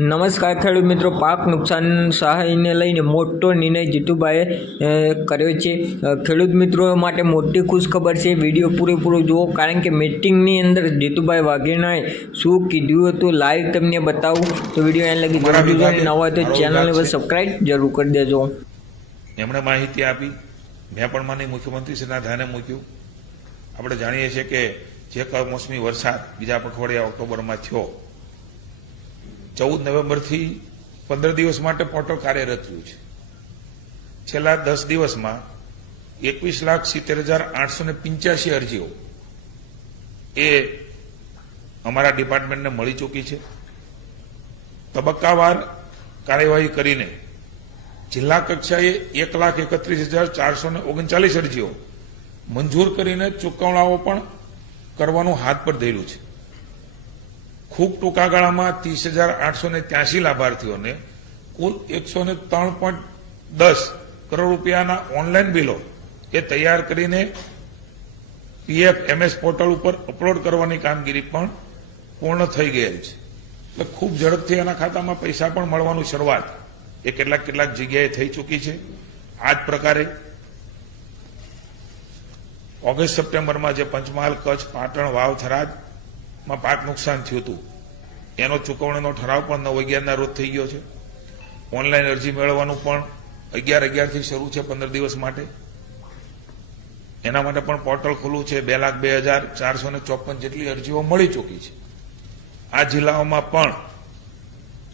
નમસ્કાર ખેડૂત મિત્રો પાક નુકસાન સહાયને લઈને મોટો નિર્ણય જીતુભાઈએ કર્યો છે. ખેડૂત મિત્રો માટે મોટી ખુશખબર છે. વીડિયો પૂરેપૂરો જુઓ કારણ કે મિટિંગની અંદર જીતુભાઈ વાઘેણાએ શું કીધું હતું લાઈવ તમને બતાવું. તો વીડિયો એને લગી જરૂર જોજો. નવા હોય તો ચેનલને સબસ્ક્રાઈબ જરૂર કરી દેજો. એમણે માહિતી આપી. મેં પણ માની મુખ્યમંત્રીશ્રીના ધ્યાને મૂક્યું. આપણે જાણીએ છીએ કે જે કમોસમી વરસાદ બીજા પખવાડિયા ઓક્ટોબરમાં થયો ચૌદ નવેમ્બરથી પંદર દિવસ માટે પોર્ટલ કાર્યરત થયું છે. છેલ્લા દસ દિવસમાં એકવીસ લાખ સિત્તેર હજાર આઠસો ને પંચ્યાસી અરજીઓ એ અમારા ડિપાર્ટમેન્ટને મળી ચૂકી છે. તબક્કાવાર કાર્યવાહી કરીને જિલ્લા કક્ષાએ એક લાખ એકત્રીસ હજાર ચારસો ને ઓગણચાલીસ અરજીઓ મંજૂર કરીને ચૂકવણાઓ પણ કરવાનું હાથ પર ધર્યું છે. ખૂબ ટૂંકા ગાળામાં ત્રીસ હજાર આઠસો ને ત્યાસી લાભાર્થીઓને કુલ એકસો ને ત્રણ પોઈન્ટ દસ કરોડ રૂપિયાના ઓનલાઈન બિલો એ તૈયાર કરીને પીએફ એમએસ પોર્ટલ ઉપર અપલોડ કરવાની કામગીરી પણ પૂર્ણ થઈ ગયેલ છે. એટલે ખૂબ ઝડપથી એના ખાતામાં પૈસા પણ મળવાનું શરૂઆત એ કેટલાક કેટલાક જગ્યાએ થઈ ચૂકી છે. આ જ પ્રકારે ઓગસ્ટ સપ્ટેમ્બરમાં જે પંચમહાલ, કચ્છ, પાટણ વાવ થરાદમાં પાક નુકસાન થયું હતું. એનો ચૂકવણીનો ઠરાવ પણ નવ અગિયારના રોજ થઈ ગયો છે. ઓનલાઈન અરજી મેળવવાનું પણ અગિયાર અગિયારથી શરૂ છે પંદર દિવસ માટે. એના માટે પણ પોર્ટલ ખુલ્લું છે. બે લાખ બે હજાર ચારસો ને ચોપન જેટલી અરજીઓ મળી ચૂકી છે. આ જિલ્લાઓમાં પણ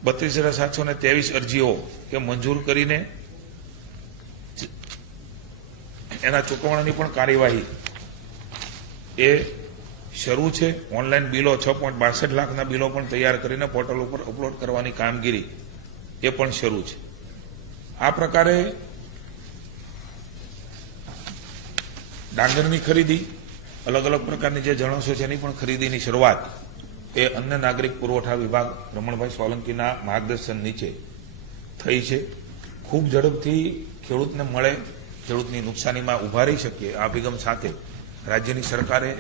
બત્રીસ હજાર સાતસો ને ત્રેવીસ અરજીઓ કે મંજૂર કરીને એના ચૂકવણાની પણ કાર્યવાહી એ શરૂ છે. ઓનલાઈન બિલો છ પોઈન્ટ બાસઠ લાખના બિલો પણ તૈયાર કરીને પોર્ટલ ઉપર અપલોડ કરવાની કામગીરી એ પણ શરૂ છે. આ પ્રકારે ડાંગરની ખરીદી, અલગ અલગ પ્રકારની જે જણસો છે એની પણ ખરીદીની શરૂઆત એ અન્ય નાગરિક પુરવઠા વિભાગ રમણભાઈ સોલંકીના માર્ગદર્શન નીચે થઈ છે. ખૂબ ઝડપથી ખેડૂતને મળે, ખેડૂતની નુકસાનીમાં ઊભા રહી શકીએ. આ અભિગમ સાથે રાજ્યની સરકારે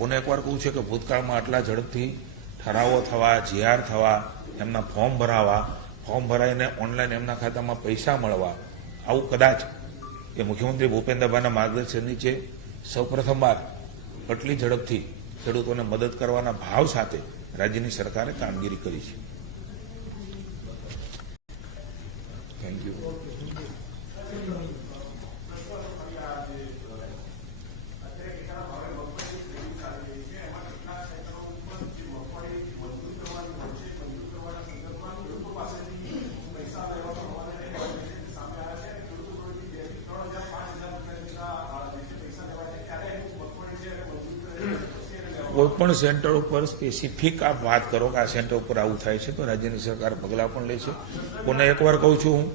પુનઃ એકવાર કહું છે કે ભૂતકાળમાં આટલા ઝડપથી ઠરાવો થવા, જીઆર થવા, એમના ફોર્મ ભરાવા, ફોર્મ ભરાઈને ઓનલાઈન એમના ખાતામાં પૈસા મળવા, આવું કદાચ એ મુખ્યમંત્રી ભૂપેન્દ્રભાઈના માર્ગદર્શન નીચે સૌપ્રથમવાર આટલી ઝડપથી ખેડૂતોને મદદ કરવાના ભાવ સાથે રાજ્યની સરકારે કામગીરી કરી છે. થેન્ક યુ કોઈ પણ સેન્ટર ઉપર સ્પેસિફિક આપ વાત કરો કે આ સેન્ટર ઉપર આવું થાય છે, તો રાજ્યની સરકાર પગલાં પણ લે છે. કોને એકવાર કહું છું હું,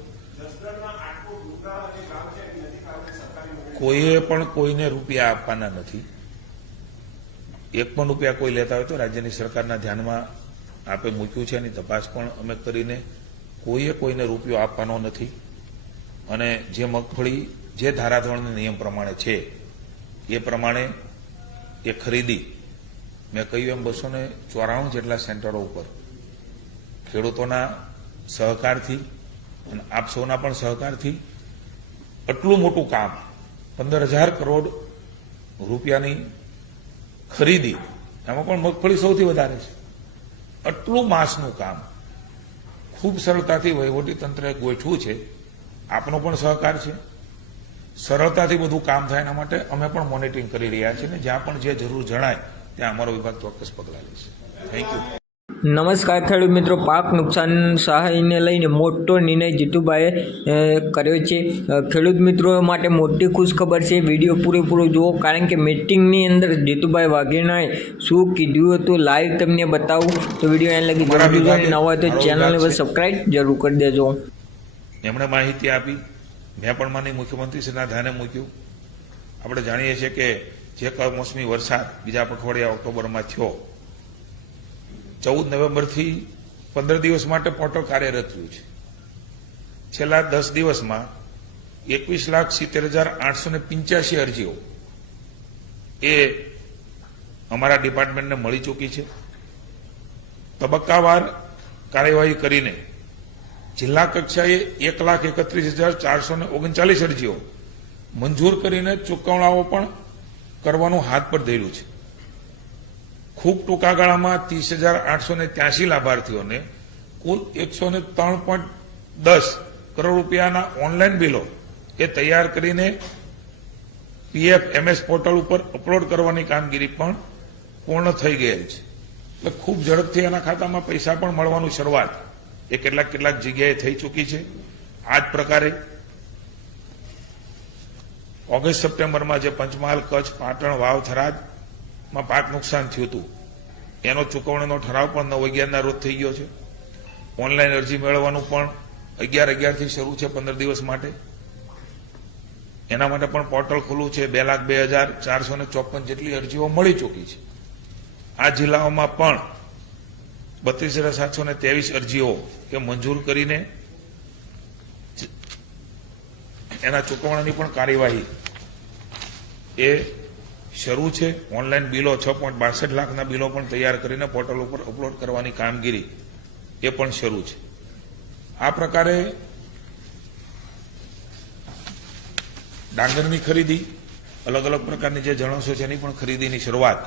કોઈએ પણ કોઈને રૂપિયા આપવાના નથી. એક પણ રૂપિયા કોઈ લેતા હોય તો રાજ્યની સરકારના ધ્યાનમાં આપે મૂક્યું છે, એની તપાસ પણ અમે કરીને કોઈએ કોઈને રૂપિયો આપવાનો નથી. અને જે મગફળી, જે ધારાધોરણના નિયમ પ્રમાણે છે, એ પ્રમાણે એ ખરીદી મેં કહ્યું એમ બસો ને ચોરાણું જેટલા સેન્ટરો ઉપર. ખેડૂતોના સહકારથી અને આપ સૌના પણ સહકારથી આટલું મોટું કામ, પંદર હજાર કરોડ રૂપિયાની ખરીદી, એમાં પણ મગફળી સૌથી વધારે છે. આટલું માસનું કામ, ખૂબ સરળતાથી વહીવટી તંત્રએ ગોઠવું છે. આપનો પણ સહકાર છે. સરળતાથી બધું કામ થાય એના માટે અમે પણ મોનિટરિંગ કરી રહ્યા છીએ ને જ્યાં પણ જે જરૂર જણાય ત્યાં અમારો વિભાગ ચોક્કસ પગલાં લેશે. થેન્ક યુ નમસ્કાર ખેડૂત મિત્રો પાક નુકસાન સહાયને લઈને મોટો નિર્ણય જીતુભાઈએ કર્યો છે. ખેડૂત મિત્રો માટે મોટી ખુશખબર છે. વીડિયો પૂરેપૂરો જુઓ કારણ કે મિટિંગની અંદર જીતુભાઈ વાઘેલાએ શું કીધું હતું લાઈવ તમને બતાવું. તો વીડિયો એને લગી જરૂર જોજો. નવા હોય તો ચેનલને સબસ્ક્રાઈબ જરૂર કરી દેજો. એમણે માહિતી આપી. મેં પણ માની મુખ્યમંત્રીશ્રીના ધ્યાને મૂક્યું. આપણે જાણીએ છીએ કે જે કમોસમી વરસાદ બીજા પખવાડિયા ઓક્ટોબરમાં થયો, ચૌદ નવેમ્બરથી પંદર દિવસ માટે પોટો કાર્યરત રહ્યું છે. છેલ્લા દસ દિવસમાં એકવીસ લાખ સિત્તેર હજાર આઠસો ને પિંચ્યાસી અરજીઓ એ અમારા ડિપાર્ટમેન્ટને મળી ચૂકી છે. તબક્કાવાર કાર્યવાહી કરીને જિલ્લા કક્ષાએ એક લાખ એકત્રીસ હજાર ચારસો ઓગણચાલીસ અરજીઓ મંજૂર કરીને ચૂકવણાઓ પણ કરવાનું હાથ પર ધર્યું છે. ખૂબ ટૂંકા ગાળામાં ત્રીસ હજાર આઠસો ને ત્યાસી લાભાર્થીઓને કુલ એકસો ને ત્રણ પોઈન્ટ દસ કરોડ રૂપિયાના ઓનલાઈન બિલો એ તૈયાર કરીને પીએફ એમએસ પોર્ટલ ઉપર અપલોડ કરવાની કામગીરી પણ પૂર્ણ થઈ ગયેલ છે. એટલે ખૂબ ઝડપથી એના ખાતામાં પૈસા પણ મળવાનું શરૂઆત એ કેટલાક કેટલાક જગ્યાએ થઈ ચૂકી છે. આ જ પ્રકારે ઓગસ્ટ સપ્ટેમ્બરમાં જે પંચમહાલ, કચ્છ, પાટણ, વાવ થરાદમાં પાક નુકસાન થયું હતું. એનો ચૂકવણીનો ઠરાવ પણ નવ અગિયારના રોજ થઈ ગયો છે. ઓનલાઈન અરજી મેળવવાનું પણ અગિયાર અગિયારથી શરૂ છે પંદર દિવસ માટે. એના માટે પણ પોર્ટલ ખુલ્લું છે. બે લાખ બે હજાર ચારસો ને ચોપન જેટલી અરજીઓ મળી ચૂકી છે. આ જિલ્લાઓમાં પણ બત્રીસ હજાર સાતસો ને ત્રેવીસ અરજીઓ કે મંજૂર કરીને એના ચૂકવણાની પણ કાર્યવાહી. એ શરૂ છે. ઓનલાઈન બિલો છ પોઈન્ટ બાસઠ લાખના બિલો પણ તૈયાર કરીને પોર્ટલ ઉપર અપલોડ કરવાની કામગીરી એ પણ શરૂ છે. આ પ્રકારે ડાંગરની ખરીદી, અલગ અલગ પ્રકારની જે જણસો છે એની પણ ખરીદીની શરૂઆત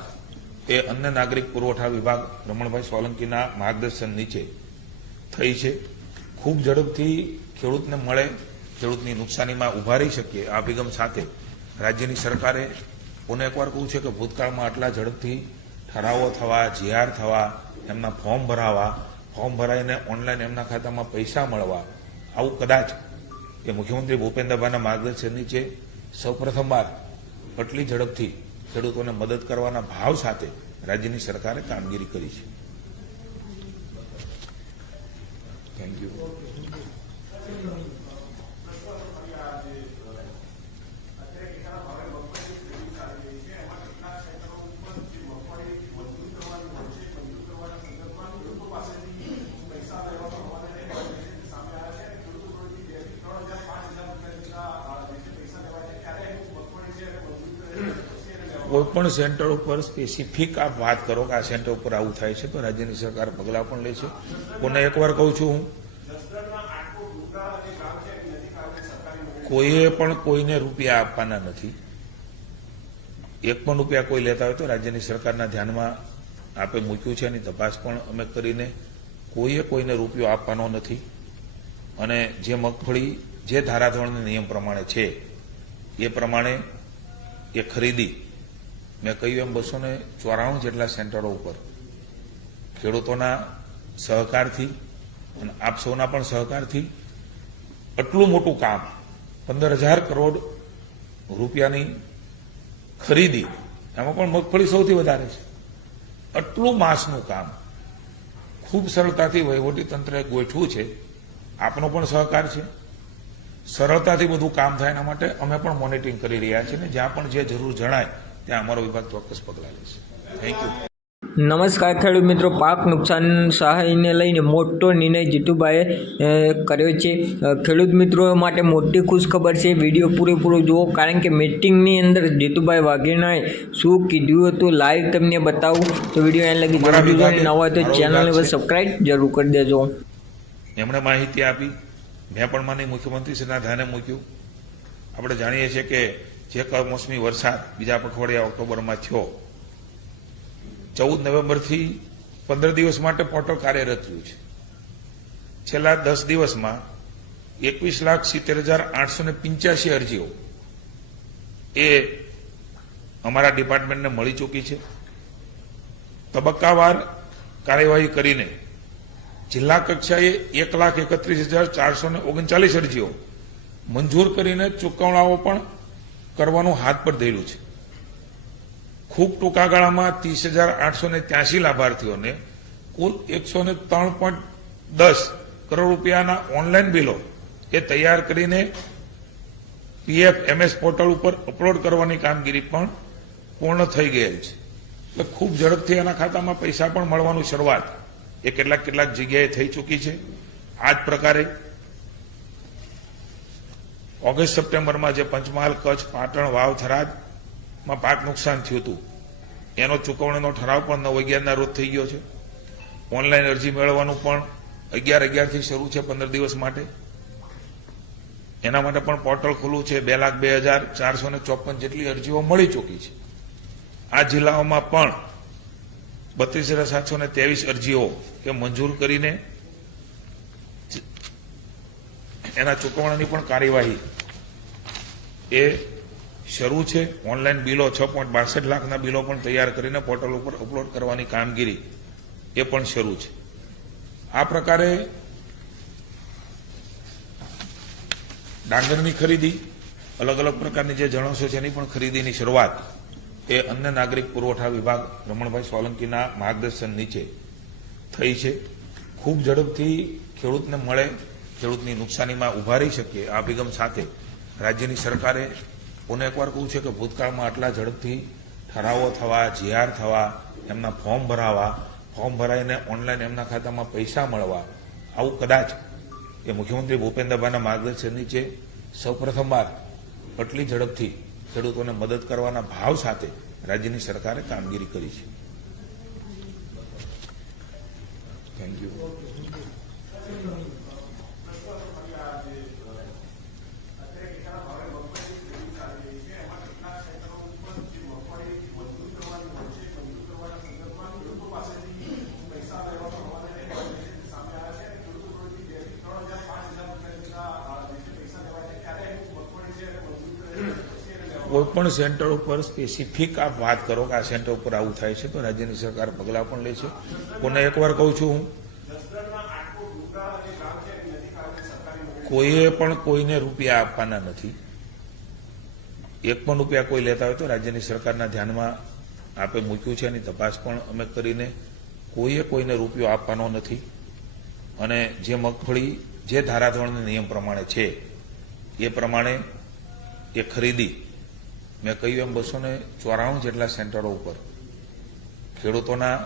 એ અન્ય નાગરિક પુરવઠા વિભાગ રમણભાઈ સોલંકીના માર્ગદર્શન નીચે થઈ છે. ખૂબ ઝડપથી ખેડૂતને મળે ખેડૂતની નુકસાનીમાં ઊભા રહી શકીએ, આ અભિગમ સાથે રાજ્યની સરકારે પુનઃ એકવાર કહું છે કે ભૂતકાળમાં આટલા ઝડપથી ઠરાવો થવા, જીઆર થવા, એમના ફોર્મ ભરાવા, ફોર્મ ભરાઈને ઓનલાઈન એમના ખાતામાં પૈસા મળવા, આવું કદાચ કે મુખ્યમંત્રી ભૂપેન્દ્રભાઈના માર્ગદર્શન નીચે સૌપ્રથમવાર આટલી ઝડપથી ખેડૂતોને મદદ કરવાના ભાવ સાથે રાજ્યની સરકારે કામગીરી કરી છે. થેન્ક યુ કોઈ પણ સેન્ટર ઉપર સ્પેસિફિક આપ વાત કરો કે આ સેન્ટર ઉપર આવું થાય છે, તો રાજ્યની સરકાર પગલાં પણ લે છે કોને એકવાર કહું છું હું, કોઈએ પણ કોઈને રૂપિયા આપવાના નથી. એક પણ રૂપિયા કોઈ લેતા હોય તો રાજ્યની સરકારના ધ્યાનમાં આપે મૂક્યું છે એની તપાસ પણ અમે કરીને કોઈએ કોઈને રૂપિયો આપવાનો નથી. અને જે મગફળી, જે ધારાધોરણના નિયમ પ્રમાણે છે, એ પ્રમાણે એ ખરીદી મેં કહ્યું એમ બસો ને ચોરાણું જેટલા સેન્ટરો ઉપર. ખેડૂતોના સહકારથી અને આપ સૌના પણ સહકારથી આટલું મોટું કામ પંદર હજાર કરોડ રૂપિયાની ખરીદી, એમાં પણ મગફળી સૌથી વધારે છે. આટલું માસનું કામ, ખૂબ સરળતાથી વહીવટી તંત્રએ ગોઠવું છે. આપનો પણ સહકાર છે. સરળતાથી બધું કામ થાય એના માટે અમે પણ મોનિટરિંગ કરી રહ્યા છીએ ને જ્યાં પણ જે જરૂર જણાય ત્યાં અમારો વિભાગ ચોક્કસ પગલાં લેશે. થેન્ક યુ નમસ્કાર ખેડૂત મિત્રો પાક નુકસાન સહાયને લઈને મોટો નિર્ણય જીતુભાઈએ કર્યો છે. ખેડૂત મિત્રો માટે મોટી ખુશખબર છે. વીડિયો પૂરેપૂરો જુઓ કારણ કે મિટિંગની અંદર જીતુભાઈ વાઘેલાએ શું કીધું હતું લાઈવ તમને બતાવું. તો વીડિયો એને લગી જરૂર જોજો વિભાગે- ન હોય તો ચેનલને. સબસ્ક્રાઈબ જરૂર કરી દેજો. એમણે માહિતી આપી. મેં પણ માની મુખ્યમંત્રીશ્રીના ધ્યાને મૂક્યું. આપણે જાણીએ છીએ કે જે કમોસમી વરસાદ બીજા પખવાડિયા ઓક્ટોબરમાં થયો, ચૌદ નવેમ્બરથી પંદર દિવસ માટે પોર્ટલ કાર્યરત રહ્યું છે. છેલ્લા દસ દિવસમાં એકવીસ લાખ સિત્તેર હજાર આઠસો ને પિંચ્યાસી અરજીઓ એ અમારા ડિપાર્ટમેન્ટને મળી ચૂકી છે. તબક્કાવાર કાર્યવાહી કરીને જિલ્લા કક્ષાએ એક લાખ એકત્રીસ હજાર ચારસો ઓગણચાલીસ અરજીઓ મંજૂર કરીને ચૂકવણાઓ પણ કરવાનું હાથ પર ધર્યું છે. ખૂબ ટૂંકા ગાળામાં ત્રીસ હજાર આઠસો ને ત્યાસી લાભાર્થીઓને કુલ એકસો ને ત્રણ પોઈન્ટ દસ કરોડ રૂપિયાના ઓનલાઈન બિલો એ તૈયાર કરીને પીએફ એમએસ પોર્ટલ ઉપર અપલોડ કરવાની કામગીરી પણ પૂર્ણ થઈ ગયેલ છે. એટલે ખૂબ ઝડપથી એના ખાતામાં પૈસા પણ મળવાનું શરૂઆત એ કેટલાક કેટલાક જગ્યાએ થઈ ચૂકી છે. આ જ પ્રકારે ઓગસ્ટ સપ્ટેમ્બરમાં જે પંચમહાલ, કચ્છ, પાટણ, વાવ થરાદમાં પાક નુકસાન થયું હતું. એનો ચૂકવણીનો ઠરાવ પણ નવ અગિયારના રોજ થઈ ગયો છે. ઓનલાઈન અરજી મેળવવાનું પણ અગિયાર અગિયારથી શરૂ છે પંદર દિવસ માટે. એના માટે પણ પોર્ટલ ખુલ્લું છે. બે લાખ બે હજાર ચારસો ને ચોપન જેટલી અરજીઓ મળી ચૂકી છે. આ જિલ્લાઓમાં પણ બત્રીસ હજાર સાતસો ને ત્રેવીસ અરજીઓ કે મંજૂર કરીને એના ચૂકવણાની પણ કાર્યવાહી. એ શરૂ છે. ઓનલાઈન બિલો છ પોઈન્ટ બાસઠ લાખના બિલો પણ તૈયાર કરીને પોર્ટલ ઉપર અપલોડ કરવાની કામગીરી એ પણ શરૂ છે. આ પ્રકારે ડાંગરની ખરીદી, અલગ અલગ પ્રકારની જે જણસો છે એની પણ ખરીદીની શરૂઆત એ અન્ય નાગરિક પુરવઠા વિભાગ રમણભાઈ સોલંકીના માર્ગદર્શન નીચે થઈ છે. ખૂબ ઝડપથી ખેડૂતને મળે ખેડૂતની નુકસાનીમાં ઊભા રહી શકીએ, આ અભિગમ સાથે રાજ્યની સરકારે પુનઃ એકવાર કહું છે કે ભૂતકાળમાં આટલા ઝડપથી ઠરાવો થવા જીઆર થવા, એમના ફોર્મ ભરાવા, ફોર્મ ભરાઈને ઓનલાઈન એમના ખાતામાં પૈસા મળવા, આવું કદાચ એ મુખ્યમંત્રી ભૂપેન્દ્રભાઈના માર્ગદર્શન નીચે સૌપ્રથમવાર આટલી ઝડપથી ખેડૂતોને મદદ કરવાના ભાવ સાથે રાજ્યની સરકારે કામગીરી કરી છે. થેન્ક યુ કોઈ પણ સેન્ટર ઉપર સ્પેસિફિક આપ વાત કરો કે આ સેન્ટર ઉપર આવું થાય છે, તો રાજ્યની સરકાર પગલાં પણ લે છે કોને એકવાર કહું છું હું, કોઈએ પણ કોઈને રૂપિયા આપવાના નથી. એક પણ રૂપિયા કોઈ લેતા હોય તો રાજ્યની સરકારના ધ્યાનમાં આપે મૂક્યું છે એની તપાસ પણ અમે કરીને કોઈએ કોઈને રૂપિયો આપવાનો નથી. અને જે મગફળી, જે ધારાધોરણના નિયમ પ્રમાણે છે, એ પ્રમાણે એ ખરીદી મેં કહ્યું એમ બસો ને ચોરાણું જેટલા સેન્ટરો ઉપર. ખેડૂતોના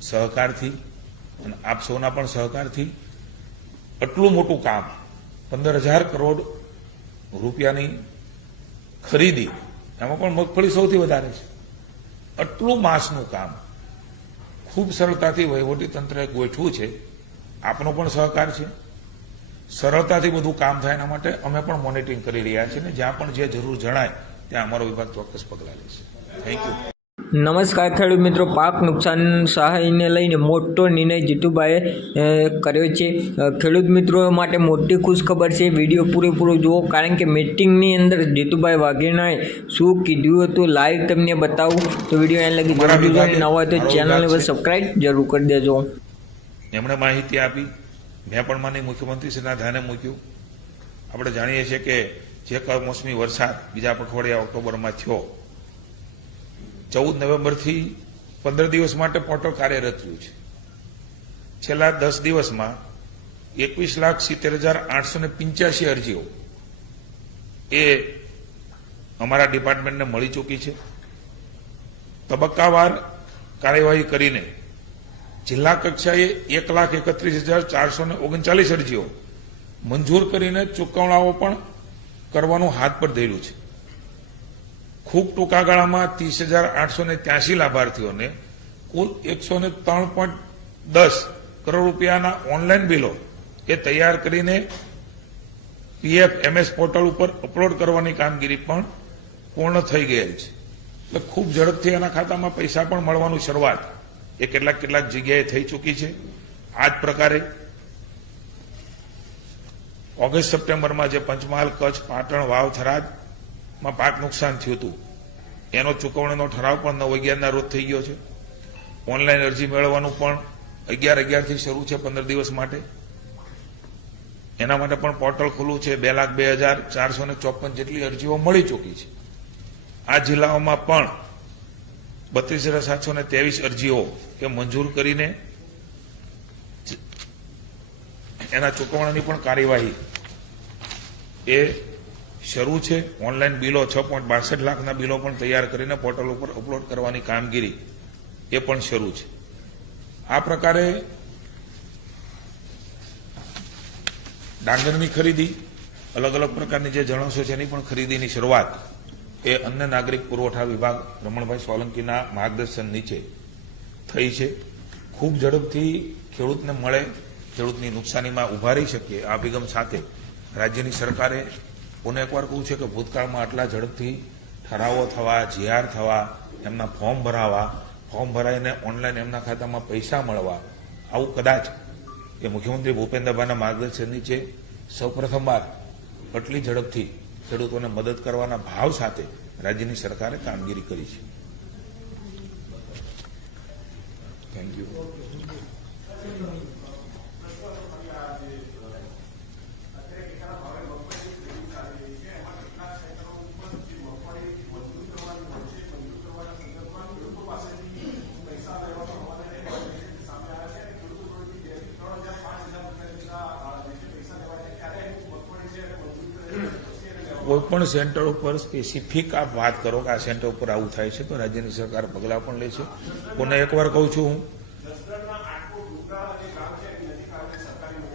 સહકારથી અને આપ સૌના પણ સહકારથી આટલું મોટું કામ પંદર હજાર કરોડ રૂપિયાની ખરીદી, એમાં પણ મગફળી સૌથી વધારે છે. આટલું માસનું કામ, ખૂબ સરળતાથી વહીવટી તંત્રએ ગોઠવું છે. આપનો પણ સહકાર છે. સરળતાથી બધું કામ થાય એના માટે અમે પણ મોનિટરિંગ કરી રહ્યા છીએ ને જ્યાં પણ જે જરૂર જણાય ત્યાં અમારો વિભાગ ચોક્કસ પગલાં લેશે. થેન્ક યુ નમસ્કાર ખેડૂત મિત્રો પાક નુકસાન સહાયને લઈને મોટો નિર્ણય જીતુભાઈએ કર્યો છે. ખેડૂત મિત્રો માટે મોટી ખુશખબર છે. વીડિયો પૂરેપૂરો જુઓ કારણ કે મિટિંગની અંદર જીતુભાઈ વાઘેલાએ શું કીધું હતું લાઈવ તમને બતાવું. તો વીડિયો એને લગી જરૂર જોજો નવા હોય તો ચેનલને. સબસ્ક્રાઈબ જરૂર કરી દેજો. એમણે માહિતી આપી. મેં પણ માની મુખ્યમંત્રીશ્રીના ધ્યાને મૂક્યું. આપણે જાણીએ છીએ કે જે કમોસમી વરસાદ બીજા પખવાડિયા ઓક્ટોબરમાં થયો, ચૌદ નવેમ્બરથી પંદર દિવસ માટે પોટો કાર્યરત થયું છે. છેલ્લા દસ દિવસમાં એકવીસ લાખ સિત્તેર હજાર આઠસો ને પંચ્યાસી અરજીઓ એ અમારા ડિપાર્ટમેન્ટને મળી ચૂકી છે. તબક્કાવાર કાર્યવાહી કરીને જિલ્લા કક્ષાએ એક લાખ એકત્રીસ હજાર ચારસો ને ઓગણચાલીસ અરજીઓ મંજૂર કરીને ચૂકવણાઓ પણ કરવાનું હાથ પર ધર્યું છે. ખૂબ ટૂંકા ગાળામાં ત્રીસ હજાર આઠસો ને ત્યાસી લાભાર્થીઓને કુલ એકસો ને ત્રણ પોઈન્ટ દસ કરોડ રૂપિયાના ઓનલાઈન બિલો એ તૈયાર કરીને પીએફ એમએસ પોર્ટલ ઉપર અપલોડ કરવાની કામગીરી પણ પૂર્ણ થઈ ગયેલ છે. એટલે ખૂબ ઝડપથી એના ખાતામાં પૈસા પણ મળવાનું શરૂઆત એ કેટલાક કેટલાક જગ્યાએ થઈ ચૂકી છે. આ જ પ્રકારે ઓગસ્ટ સપ્ટેમ્બરમાં જે પંચમહાલ, કચ્છ, પાટણ, વાવ થરાદમાં પાક નુકસાન થયું હતું. એનો ચૂકવણીનો ઠરાવ પણ નવ અગિયારના રોજ થઈ ગયો છે. ઓનલાઈન અરજી મેળવવાનું પણ અગિયાર અગિયારથી શરૂ છે પંદર દિવસ માટે. એના માટે પણ પોર્ટલ ખુલ્લું છે. બે લાખ બે હજાર ચારસો ને ચોપન જેટલી અરજીઓ મળી ચૂકી છે. આ જિલ્લાઓમાં પણ બત્રીસ હજાર સાતસો ને ત્રેવીસ અરજીઓ કે મંજૂર કરીને એના ચૂકવણાની પણ કાર્યવાહી. એ શરૂ છે. ઓનલાઈન બિલો છ પોઈન્ટ બાસઠ લાખના બિલો પણ તૈયાર કરીને પોર્ટલ ઉપર અપલોડ કરવાની કામગીરી એ પણ શરૂ છે. આ પ્રકારે ડાંગરની ખરીદી, અલગ અલગ પ્રકારની જે જણસો છે એની પણ ખરીદીની શરૂઆત એ અન્ય નાગરિક પુરવઠા વિભાગ રમણભાઈ સોલંકીના માર્ગદર્શન નીચે થઈ છે. ખૂબ ઝડપથી ખેડૂતને મળે ખેડૂતની નુકસાનીમાં ઊભા રહી શકીએ, આ અભિગમ સાથે રાજ્યની સરકારે પુનઃ એકવાર કહું છે કે ભૂતકાળમાં આટલા ઝડપથી ઠરાવો થવા, જીઆર થવા, એમના ફોર્મ ભરાવા, ફોર્મ ભરાઈને ઓનલાઈન એમના ખાતામાં પૈસા મળવા, આવું કદાચ એ મુખ્યમંત્રી ભૂપેન્દ્રભાઈના માર્ગદર્શન નીચે સૌપ્રથમવાર આટલી ઝડપથી ખેડૂતોને મદદ કરવાના ભાવ સાથે રાજ્યની સરકારે કામગીરી કરી છે. થેન્ક યુ પણ સેન્ટર ઉપર સ્પેસિફિક આપ વાત કરો કે આ સેન્ટર ઉપર આવું થાય છે, તો રાજ્યની સરકાર પગલાં પણ લે છે. કોને એકવાર કહું છું હું,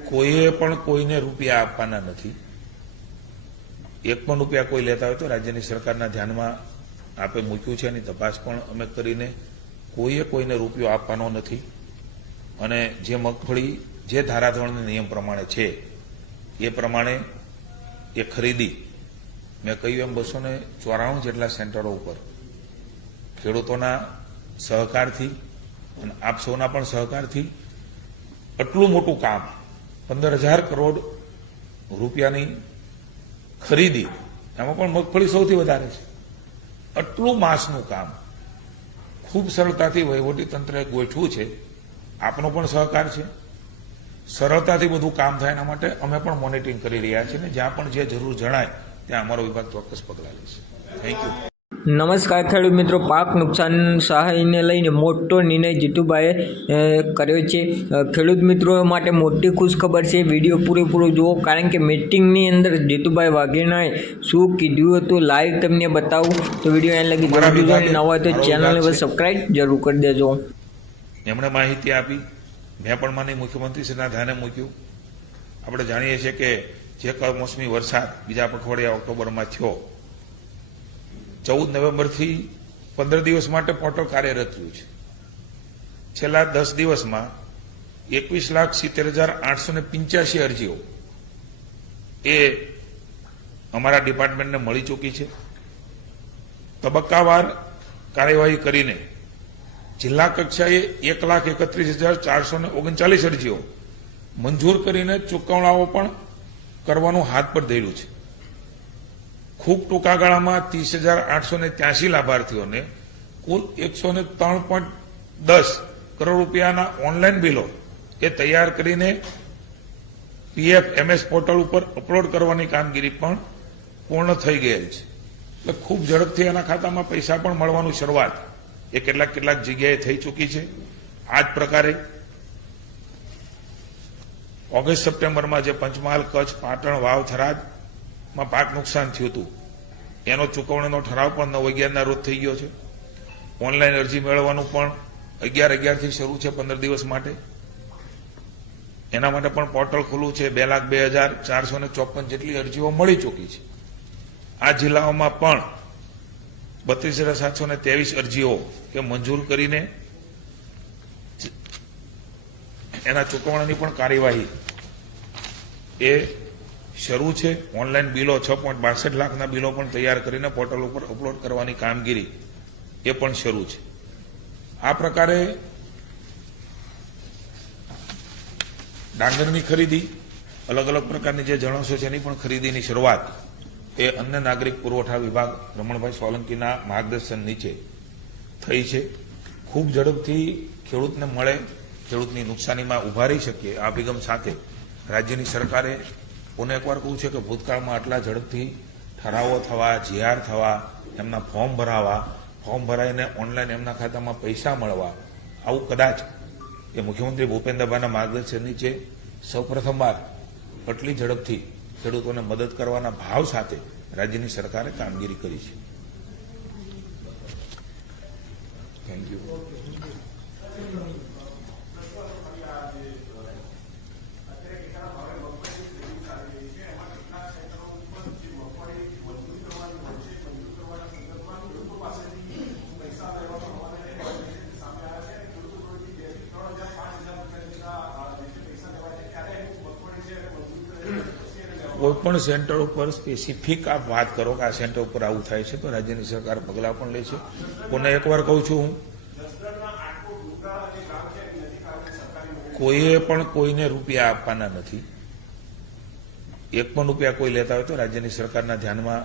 કોઈએ પણ કોઈને રૂપિયા આપવાના નથી. એક પણ રૂપિયા કોઈ લેતા હોય તો રાજ્યની સરકારના ધ્યાનમાં આપે મૂક્યું છે, એની તપાસ પણ અમે કરીને કોઈએ કોઈને રૂપિયો આપવાનો નથી. અને જે મગફળી, જે ધારાધોરણના નિયમ પ્રમાણે છે, એ પ્રમાણે એ ખરીદી મેં કહ્યું એમ બસો ને ચોરાણું જેટલા સેન્ટરો ઉપર. ખેડૂતોના સહકારથી અને આપ સૌના પણ સહકારથી આટલું મોટું કામ, પંદર હજાર કરોડ રૂપિયાની ખરીદી, એમાં પણ મગફળી સૌથી વધારે છે. આટલું માસનું કામ, ખૂબ સરળતાથી વહીવટી તંત્રે ગોઠવું છે. આપનો પણ સહકાર છે. સરળતાથી બધું કામ થાય એના માટે અમે પણ મોનિટરિંગ કરી રહ્યા છીએ ને જ્યાં પણ જે જરૂર જણાય ત્યાં અમારો વિભાગ ચોક્કસ પગલાં લેશે. થેન્ક યુ નમસ્કાર ખેડૂત મિત્રો પાક નુકસાન સહાયને લઈને મોટો નિર્ણય જીતુભાઈએ કર્યો છે. ખેડૂત મિત્રો માટે મોટી ખુશખબર છે વીડિયો પૂરેપૂરો જુઓ કારણ કે મિટિંગની અંદર જીતુભાઈ વાઘેલાએ શું કીધું હતું લાઈવ તમને બતાવું. તો વીડિયો અહીં લગી જરૂર ન હોય તો ચેનલને સબસ્ક્રાઈબ જરૂર કરી દેજો. એમણે માહિતી આપી. મેં પણ માની મુખ્યમંત્રીશ્રીના ધ્યાને મૂક્યું. આપણે જાણીએ છીએ કે જે કમોસમી વરસાદ બીજા પખવાડિયા ઓક્ટોબરમાં થયો, ચૌદ નવેમ્બરથી પંદર દિવસ માટે પોર્ટલ કાર્યરત થયું છે. છેલ્લા દસ દિવસમાં એકવીસ લાખ સિત્તેર હજાર આઠસો ને પિંચ્યાસી અરજીઓ એ અમારા ડિપાર્ટમેન્ટને મળી ચૂકી છે. તબક્કાવાર કાર્યવાહી કરીને જિલ્લા કક્ષાએ એક લાખ એકત્રીસ હજાર ચારસો ને ઓગણચાલીસ અરજીઓ મંજૂર કરીને ચૂકવણાઓ પણ કરવાનું હાથ પર ધર્યું છે. ખૂબ ટૂંકા ગાળામાં ત્રીસ હજાર આઠસો ને ત્યાસી લાભાર્થીઓને કુલ એકસો ને ત્રણ પોઈન્ટ દસ કરોડ રૂપિયાના ઓનલાઈન બિલો એ તૈયાર કરીને પીએફ એમએસ પોર્ટલ ઉપર અપલોડ કરવાની કામગીરી પણ પૂર્ણ થઈ ગયેલ છે. એટલે ખૂબ ઝડપથી એના ખાતામાં પૈસા પણ મળવાનું શરૂઆત એ કેટલાક કેટલાક જગ્યાએ થઈ ચૂકી છે. આ જ પ્રકારે ઓગસ્ટ સપ્ટેમ્બરમાં જે પંચમહાલ, કચ્છ, પાટણ, વાવ થરાદમાં પાક નુકસાન થયું હતું. એનો ચૂકવણીનો ઠરાવ પણ નવ અગિયારના રોજ થઈ ગયો છે. ઓનલાઈન અરજી મેળવવાનું પણ અગિયાર અગિયારથી શરૂ છે પંદર દિવસ માટે. એના માટે પણ પોર્ટલ ખુલ્લું છે. બે લાખ બે હજાર ચારસો ને ચોપન જેટલી અરજીઓ મળી ચૂકી છે. આ જિલ્લાઓમાં પણ બત્રીસ હજાર સાતસો ને ત્રેવીસ અરજીઓ કે મંજૂર કરીને એના ચૂકવણાની પણ કાર્યવાહી. એ શરૂ છે. ઓનલાઈન બિલો છ પોઈન્ટ બાસઠ લાખના બિલો પણ તૈયાર કરીને પોર્ટલ ઉપર અપલોડ કરવાની કામગીરી એ પણ શરૂ છે. આ પ્રકારે ડાંગરની ખરીદી, અલગ અલગ પ્રકારની જે જણસો છે એની પણ ખરીદીની શરૂઆત એ અન્ય નાગરિક પુરવઠા વિભાગ રમણભાઈ સોલંકીના માર્ગદર્શન નીચે થઈ છે. ખૂબ ઝડપથી ખેડૂતને મળે ખેડૂતની નુકસાનીમાં ઊભા રહી શકીએ આ અભિગમ સાથે. રાજ્યની સરકારે પુનઃ એકવાર કહું છે કે ભૂતકાળમાં આટલા ઝડપથી ઠરાવો થવા જીઆર થવા, એમના ફોર્મ ભરાવા, ફોર્મ ભરાઈને ઓનલાઈન એમના ખાતામાં પૈસા મળવા, આવું કદાચ એ મુખ્યમંત્રી ભૂપેન્દ્રભાઈના માર્ગદર્શન નીચે સૌપ્રથમવાર આટલી ઝડપથી ખેડૂતોને મદદ કરવાના ભાવ સાથે રાજ્યની સરકારે કામગીરી કરી છે. થેન્ક યુ કોઈ પણ સેન્ટર ઉપર સ્પેસિફિક આપ વાત કરો કે આ સેન્ટર ઉપર આવું થાય છે તો રાજ્યની સરકાર પગલાં પણ લે છે. કોને એકવાર કહું છું હું કોઈએ પણ કોઈને રૂપિયા આપવાના નથી. એક પણ રૂપિયા કોઈ લેતા હોય તો રાજ્યની સરકારના ધ્યાનમાં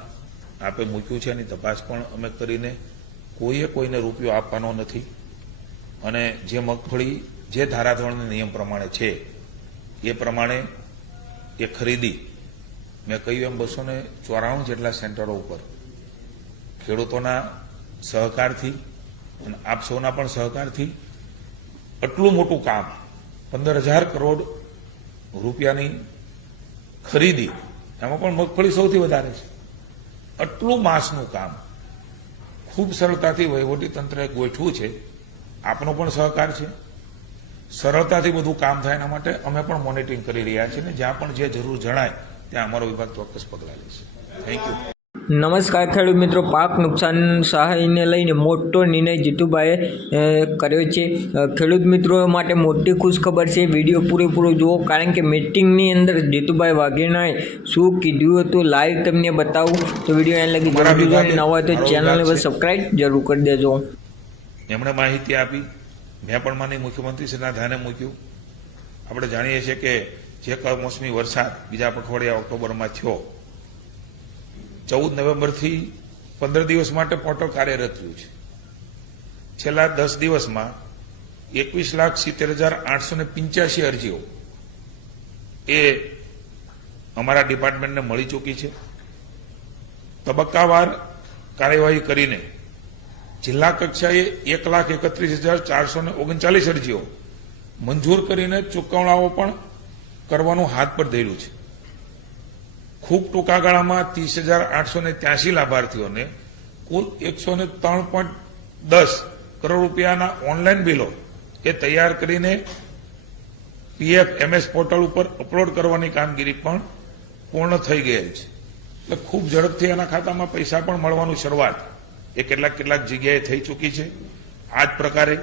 આપે મૂક્યું છે એની તપાસ પણ અમે કરીને કોઈએ કોઈને રૂપિયો આપવાનો નથી. અને જે મગફળી, જે ધારાધોરણના નિયમ પ્રમાણે છે, એ પ્રમાણે એ ખરીદી મેં કહ્યું એમ બસો ને ચોરાણું જેટલા સેન્ટરો ઉપર. ખેડૂતોના સહકારથી અને આપ સૌના પણ સહકારથી આટલું મોટું કામ પંદર હજાર કરોડ રૂપિયાની ખરીદી, એમાં પણ મગફળી સૌથી વધારે છે. આટલું માસનું કામ, ખૂબ સરળતાથી વહીવટી તંત્રએ ગોઠવું છે. આપનો પણ સહકાર છે. સરળતાથી બધું કામ થાય એના માટે અમે પણ મોનિટરિંગ કરી રહ્યા છીએ ને જ્યાં પણ જે જરૂર જણાય ત્યાં અમારો વિભાગ ચોક્કસ પગલાં લેશે. થેન્ક યુ નમસ્કાર ખેડૂત મિત્રો પાક નુકસાન સહાયને લઈને મોટો નિર્ણય જીતુભાઈએ કર્યો છે. ખેડૂત મિત્રો માટે મોટી ખુશખબર છે. વીડિયો પૂરેપૂરો જુઓ કારણ કે મિટિંગની અંદર જીતુભાઈ વાઘેણાએ શું કીધું હતું લાઈવ તમને બતાવું. તો વીડિયો અહીં લગી જરૂર જોજો ન હોય તો ચેનલને સબસ્ક્રાઈબ જરૂર કરી દેજો. એમણે માહિતી આપી. મેં પણ માની મુખ્યમંત્રીશ્રીના ધ્યાને મૂક્યું. આપણે જાણીએ છીએ કે જે કમોસમી વરસાદ બીજા પખવાડિયા ઓક્ટોબરમાં થયો, ચૌદ નવેમ્બરથી પંદર દિવસ માટે પોર્ટલ કાર્યરત થયું છે. છેલ્લા દસ દિવસમાં એકવીસ લાખ સિત્તેર હજાર આઠસો ને પિંચ્યાસી અરજીઓ એ અમારા ડિપાર્ટમેન્ટને મળી ચૂકી છે. તબક્કાવાર કાર્યવાહી કરીને જિલ્લા કક્ષાએ એક લાખ એકત્રીસ હજાર ચારસો ઓગણચાલીસ અરજીઓ મંજૂર કરીને ચૂકવણાઓ પણ કરવાનું હાથ પર ધર્યું છે. ખૂબ ટૂંકા ગાળામાં ત્રીસ હજાર આઠસો ને ત્યાસી લાભાર્થીઓને કુલ એકસો ને ત્રણ પોઈન્ટ દસ કરોડ રૂપિયાના ઓનલાઈન બિલો એ તૈયાર કરીને પીએફ એમએસ પોર્ટલ ઉપર અપલોડ કરવાની કામગીરી પણ પૂર્ણ થઈ ગયેલ છે. એટલે ખૂબ ઝડપથી એના ખાતામાં પૈસા પણ મળવાનું શરૂઆત એ કેટલાક કેટલાક જગ્યાએ થઈ ચૂકી છે. આ જ પ્રકારે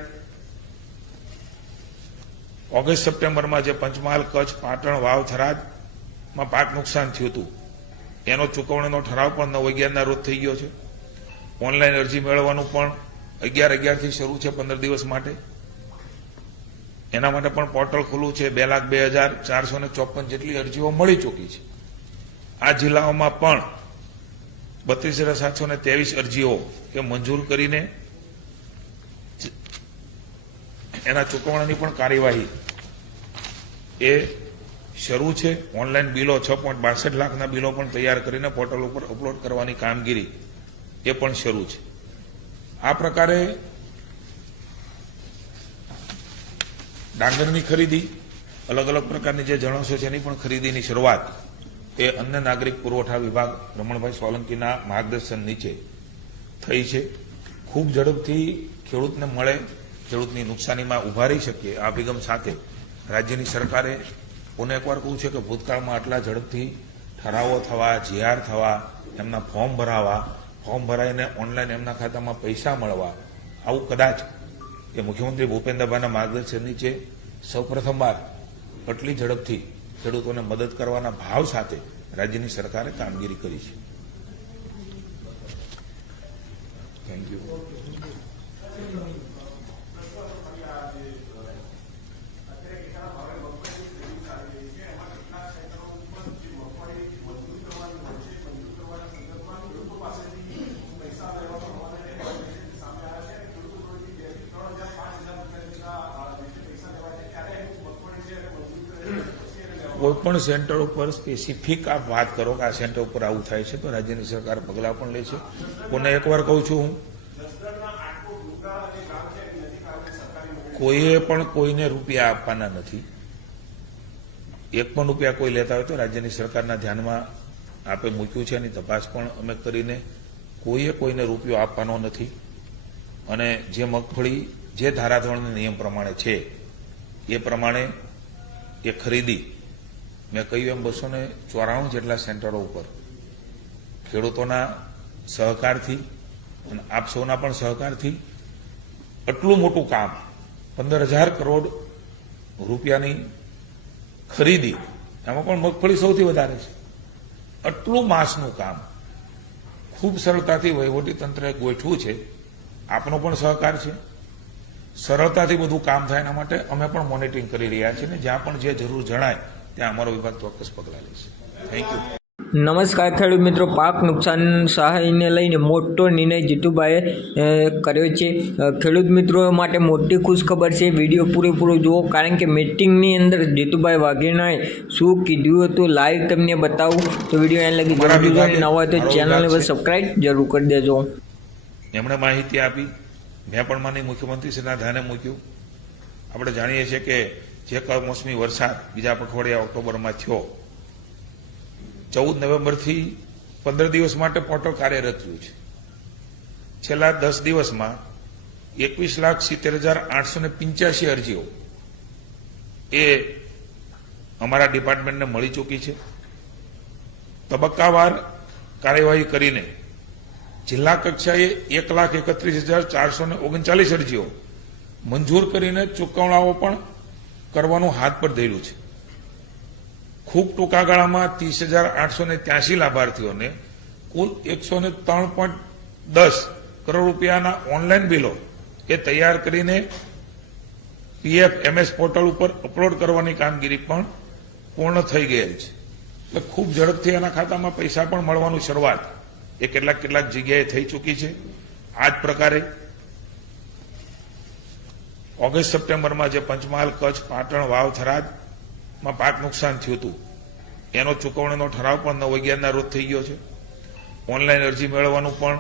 ઓગસ્ટ સપ્ટેમ્બરમાં જે પંચમહાલ, કચ્છ, પાટણ, વાવ થરાદમાં પાક નુકસાન થયું હતું. એનો ચૂકવણીનો ઠરાવ પણ નવ અગિયારના રોજ થઈ ગયો છે. ઓનલાઈન અરજી મેળવવાનું પણ અગિયાર અગિયારથી શરૂ છે પંદર દિવસ માટે. એના માટે પણ પોર્ટલ ખુલ્લું છે. બે લાખ બે હજાર ચારસો ને ચોપન જેટલી અરજીઓ મળી ચૂકી છે. આ જિલ્લાઓમાં પણ બત્રીસ હજાર સાતસો ને ત્રેવીસ અરજીઓ કે મંજૂર કરીને એના ચૂકવણાની પણ કાર્યવાહી. એ શરૂ છે. ઓનલાઈન બિલો છ પોઈન્ટ બાસઠ લાખના બિલો પણ તૈયાર કરીને પોર્ટલ ઉપર અપલોડ કરવાની કામગીરી એ પણ શરૂ છે. આ પ્રકારે ડાંગરની ખરીદી, અલગ અલગ પ્રકારની જે જણસો છે એની પણ ખરીદીની શરૂઆત એ અન્ય નાગરિક પુરવઠા વિભાગ રમણભાઈ સોલંકીના માર્ગદર્શન નીચે થઈ છે. ખૂબ ઝડપથી ખેડૂતને મળે ખેડૂતની નુકસાનીમાં ઊભા રહી શકીએ, આ અભિગમ સાથે રાજ્યની સરકારે પુનઃ એકવાર કહું છે કે ભૂતકાળમાં આટલા ઝડપથી ઠરાવો થવા, જીઆર થવા, એમના ફોર્મ ભરાવા, ફોર્મ ભરાઈને ઓનલાઈન એમના ખાતામાં પૈસા મળવા, આવું કદાચ એ મુખ્યમંત્રી ભૂપેન્દ્રભાઈના માર્ગદર્શન નીચે સૌપ્રથમવાર આટલી ઝડપથી ખેડૂતોને મદદ કરવાના ભાવ સાથે રાજ્યની સરકારે કામગીરી કરી છે. થેન્ક યુ પણ સેન્ટર ઉપર સ્પેસિફિક આપ વાત કરો કે આ સેન્ટર ઉપર આવું થાય છે, તો રાજ્યની સરકાર પગલાં પણ લે છે. કોને એકવાર કહું છું હું, કોઈએ પણ કોઈને રૂપિયા આપવાના નથી. એક પણ રૂપિયા કોઈ લેતા હોય તો રાજ્યની સરકારના ધ્યાનમાં આપે મૂક્યું છે એની તપાસ પણ અમે કરીને કોઈએ કોઈને રૂપિયો આપવાનો નથી. અને જે મગફળી, જે ધારાધોરણના નિયમ પ્રમાણે છે, એ પ્રમાણે એ ખરીદી મેં કહ્યું એમ બસો ને ચોરાણું જેટલા સેન્ટરો ઉપર. ખેડૂતોના સહકારથી અને આપ સૌના પણ સહકારથી આટલું મોટું કામ પંદર હજાર કરોડ રૂપિયાની ખરીદી, એમાં પણ મગફળી સૌથી વધારે છે. આટલું માસનું કામ, ખૂબ સરળતાથી વહીવટી તંત્રએ ગોઠવું છે. આપનો પણ સહકાર છે. સરળતાથી બધું કામ થાય એના માટે અમે પણ મોનિટરિંગ કરી રહ્યા છીએ ને જ્યાં પણ જે જરૂર જણાય ત્યાં અમારો વિભાગ ચોક્કસ પગલાં લેશે. થેન્ક યુ નમસ્કાર ખેડૂત મિત્રો પાક નુકસાન સહાયને લઈને મોટો નિર્ણય જીતુભાઈએ કર્યો છે. ખેડૂત મિત્રો માટે મોટી ખુશખબર છે. વીડિયો પૂરેપૂરો જુઓ કારણ કે મિટિંગની અંદર જીતુભાઈ વાઘેલાએ શું કીધું હતું લાઈવ તમને બતાવું. તો વીડિયો એને લગી જરૂર વિભાગે- નવા હોય તો ચેનલને. સબસ્ક્રાઈબ જરૂર કરી દેજો. એમણે માહિતી આપી. મેં પણ માની મુખ્યમંત્રીશ્રીના ધ્યાને મૂક્યું. આપણે જાણીએ છીએ કે જે કમોસમી વરસાદ બીજા પખવાડિયા ઓક્ટોબરમાં થયો, ચૌદ નવેમ્બરથી પંદર દિવસ માટે પોટો કાર્યરત રહ્યું છે. છેલ્લા દસ દિવસમાં એકવીસ લાખ સિત્તેર હજાર આઠસો ને પિંચ્યાસી અરજીઓ એ અમારા ડિપાર્ટમેન્ટને મળી ચૂકી છે. તબક્કાવાર કાર્યવાહી કરીને જિલ્લા કક્ષાએ એક લાખ એકત્રીસ હજાર ચારસો ને ઓગણચાલીસ અરજીઓ મંજૂર કરીને ચૂકવણાઓ પણ કરવાનું હાથ પર ધર્યું છે. ખૂબ ટૂંકા ગાળામાં ત્રીસ હજાર આઠસો ને ત્યાસી લાભાર્થીઓને કુલ એકસો ને ત્રણ પોઈન્ટ દસ કરોડ રૂપિયાના ઓનલાઈન બિલો એ તૈયાર કરીને પીએફ એમએસ પોર્ટલ ઉપર અપલોડ કરવાની કામગીરી પણ પૂર્ણ થઈ ગયેલ છે. એટલે ખૂબ ઝડપથી એના ખાતામાં પૈસા પણ મળવાનું શરૂઆત એ કેટલાક કેટલાક જગ્યાએ થઈ ચૂકી છે. આ જ પ્રકારે ઓગસ્ટ સપ્ટેમ્બરમાં જે પંચમહાલ, કચ્છ, પાટણ, વાવ થરાદમાં પાક નુકસાન થયું હતું. એનો ચૂકવણીનો ઠરાવ પણ નવ અગિયારના રોજ થઈ ગયો છે. ઓનલાઈન અરજી મેળવવાનું પણ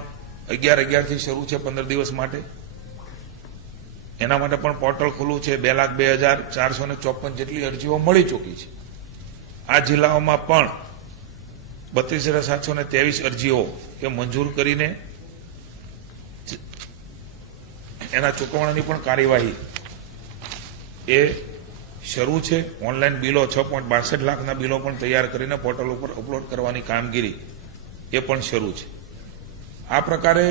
અગિયાર અગિયારથી શરૂ છે પંદર દિવસ માટે. એના માટે પણ પોર્ટલ ખુલ્લું છે. બે લાખ બે હજાર ચારસો ને ચોપન જેટલી અરજીઓ મળી ચૂકી છે. આ જિલ્લાઓમાં પણ બત્રીસ હજાર સાતસો ને ત્રેવીસ અરજીઓ એ મંજૂર કરીને એના ચૂકવણાની પણ કાર્યવાહી એ શરૂ છે. ઓનલાઈન બિલો છ પોઈન્ટ બાસઠ લાખના બિલો પણ તૈયાર કરીને પોર્ટલ ઉપર અપલોડ કરવાની કામગીરી એ પણ શરૂ છે. આ પ્રકારે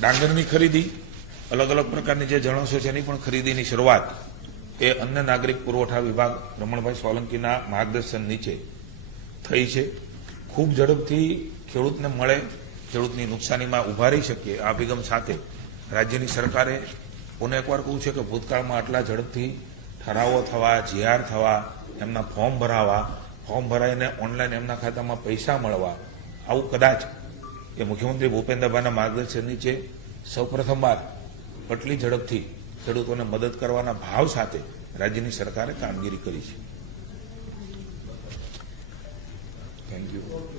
ડાંગરની ખરીદી, અલગ અલગ પ્રકારની જે જણસો છે એની પણ ખરીદીની શરૂઆત એ અન્ય નાગરિક પુરવઠા વિભાગ રમણભાઈ સોલંકીના માર્ગદર્શન નીચે થઈ છે. ખૂબ ઝડપથી ખેડૂતને મળે, ખેડૂતની નુકસાનીમાં ઊભા રહી શકીએ, આ અભિગમ સાથે રાજ્યની સરકારે પુનઃ એકવાર કહું છે કે ભૂતકાળમાં આટલા ઝડપથી ઠરાવો થવા, જીઆર થવા, એમના ફોર્મ ભરાવા, ફોર્મ ભરાઈને ઓનલાઈન એમના ખાતામાં પૈસા મળવા, આવું કદાચ એ મુખ્યમંત્રી ભૂપેન્દ્રભાઈના માર્ગદર્શન નીચે સૌપ્રથમવાર આટલી ઝડપથી ખેડૂતોને મદદ કરવાના ભાવ સાથે રાજ્યની સરકારે કામગીરી કરી છે. Thank you